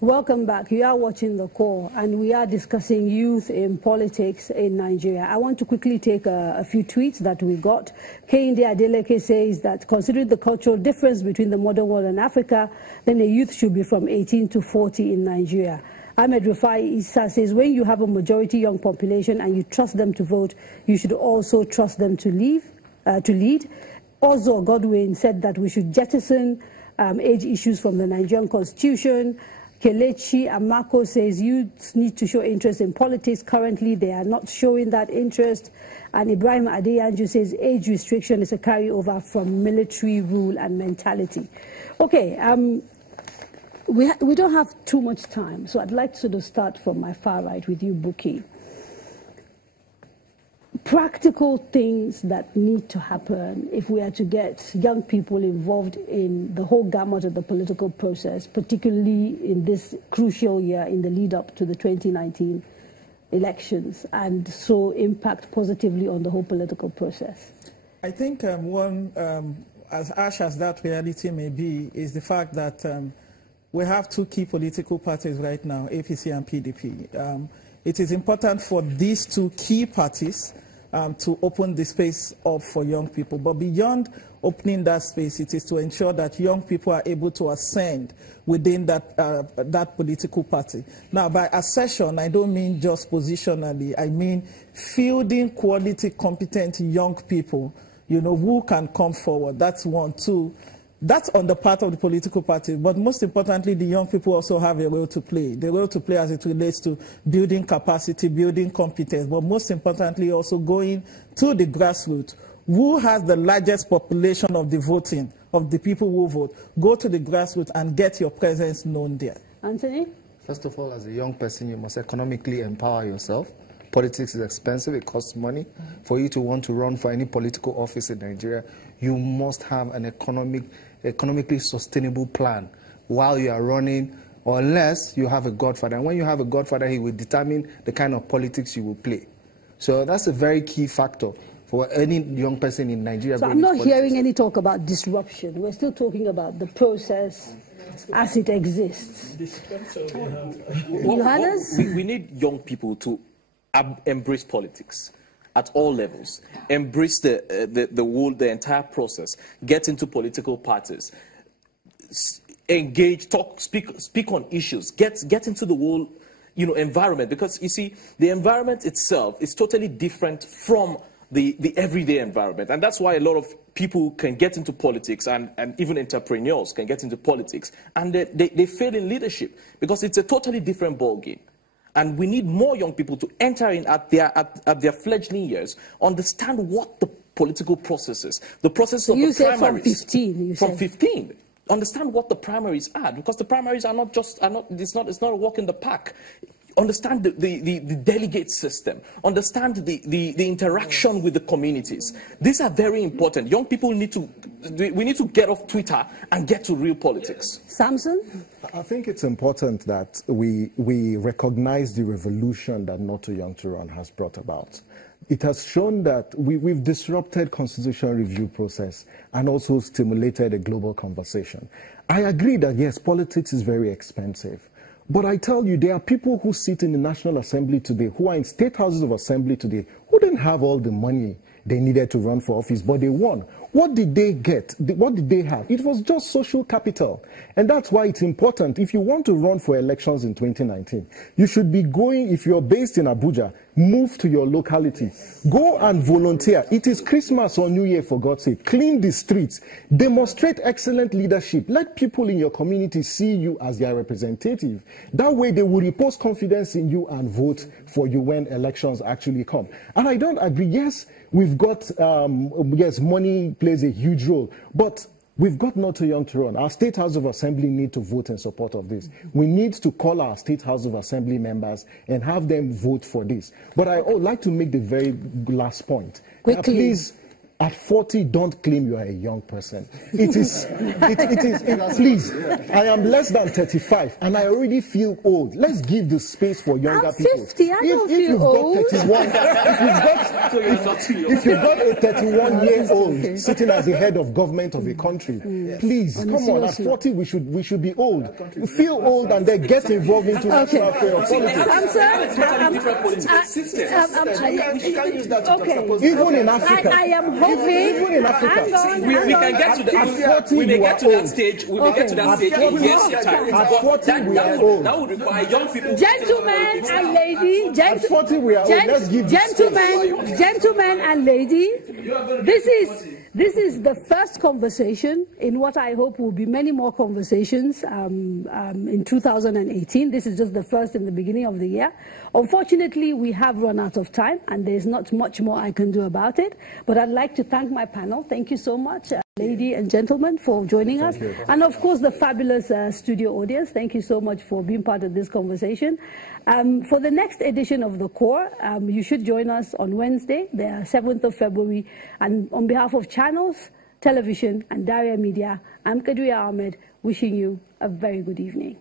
Welcome back. You are watching The Core, and we are discussing youth in politics in Nigeria. I want to quickly take a few tweets that we got. Kehinde Adeleke says that considering the cultural difference between the modern world and Africa, then the youth should be from 18 to 40 in Nigeria. Ahmed Rufai Issa says when you have a majority young population and you trust them to vote, you should also trust them to lead. Ozo Godwin said that we should jettison age issues from the Nigerian constitution. Kelechi Amako says youths need to show interest in politics. Currently, they are not showing that interest. And Ibrahim Adeyanju says age restriction is a carryover from military rule and mentality. Okay, we don't have too much time, so I'd like to sort of start from my far right with you, Buki. Practical things that need to happen if we are to get young people involved in the whole gamut of the political process, particularly in this crucial year in the lead up to the 2019 elections, and so impact positively on the whole political process. I think one, as harsh as that reality may be, is the fact that we have two key political parties right now, APC and PDP. It is important for these two key parties to open the space up for young people. But beyond opening that space, it is to ensure that young people are able to ascend within that political party. Now, by accession, I don't mean just positionally. I mean fielding quality, competent young people, you know, who can come forward. That's one. Two, that's on the part of the political party, but most importantly, the young people also have a role to play. The role to play as it relates to building capacity, building competence, but most importantly also going to the grassroots. Who has the largest population of the voting, of the people who vote? Go to the grassroots and get your presence known there. Anthony? First of all, as a young person, you must economically empower yourself. Politics is expensive, it costs money. For you to want to run for any political office in Nigeria, you must have an economically sustainable plan while you are running, or unless you have a godfather. And when you have a godfather, he will determine the kind of politics you will play. So that's a very key factor for any young person in Nigeria. So I'm not hearing any talk about disruption. We're still talking about the process as it exists. We need young people to embrace politics at all levels, embrace the entire process, get into political parties, engage, talk, speak on issues, get into the whole, you know, environment, because you see, the environment itself is totally different from the everyday environment, and that's why a lot of people can get into politics, and even entrepreneurs can get into politics, and they fail in leadership because it's a totally different ballgame. And we need more young people to enter in at their fledgling years, understand what the political process is, the process of the primaries. You said from 15. From 15. Understand what the primaries are, because the primaries are it's not a walk in the park. Understand the delegate system. Understand the interaction with the communities. These are very important. Young people we need to get off Twitter and get to real politics. Samson? I think it's important that we recognize the revolution that Not Too Young to Run has brought about. It has shown that we've disrupted constitutional review process and also stimulated a global conversation. I agree that, yes, politics is very expensive. But I tell you, there are people who sit in the National Assembly today, who are in state houses of assembly today, who didn't have all the money they needed to run for office, but they won. What did they get? What did they have? It was just social capital. And that's why it's important. If you want to run for elections in 2019, you should be going, if you're based in Abuja, move to your locality. Go and volunteer. It is Christmas or New Year, for God's sake. Clean the streets. Demonstrate excellent leadership. Let people in your community see you as their representative. That way they will repose confidence in you and vote for you when elections actually come. And I don't agree. Yes, we've got, yes, money plays a huge role, but we've got Not Too Young to Run. Our State House of Assembly need to vote in support of this. We need to call our State House of Assembly members and have them vote for this. But I would like to make the very last point. Quickly. Please, At 40, don't claim you are a young person. Please, I am less than 35 and I already feel old. Let's give the space for younger people. I'm 50, I don't feel old. If you've got a 31-year-old sitting as the head of government of a country, please, come on, at 40 we should be old. We feel old and then get involved into national affair of politics. Even in Africa. I am hoping. Even in Africa. We can get to that stage. We may get to that stage in years' time. At 40 we are old. That would require young people. Gentlemen and ladies, at 40 we are old. Let's give gentlemen and ladies, this is the first conversation in what I hope will be many more conversations in 2018. This is just the first in the beginning of the year. Unfortunately, we have run out of time, and there's not much more I can do about it. But I'd like to thank my panel. Thank you so much, ladies and gentlemen, for joining us. And of course, the fabulous studio audience. Thank you so much for being part of this conversation. For the next edition of The Core, you should join us on Wednesday, the 7th of February. And on behalf of Channels, Television, and Daria Media, I'm Kadria Ahmed, wishing you a very good evening.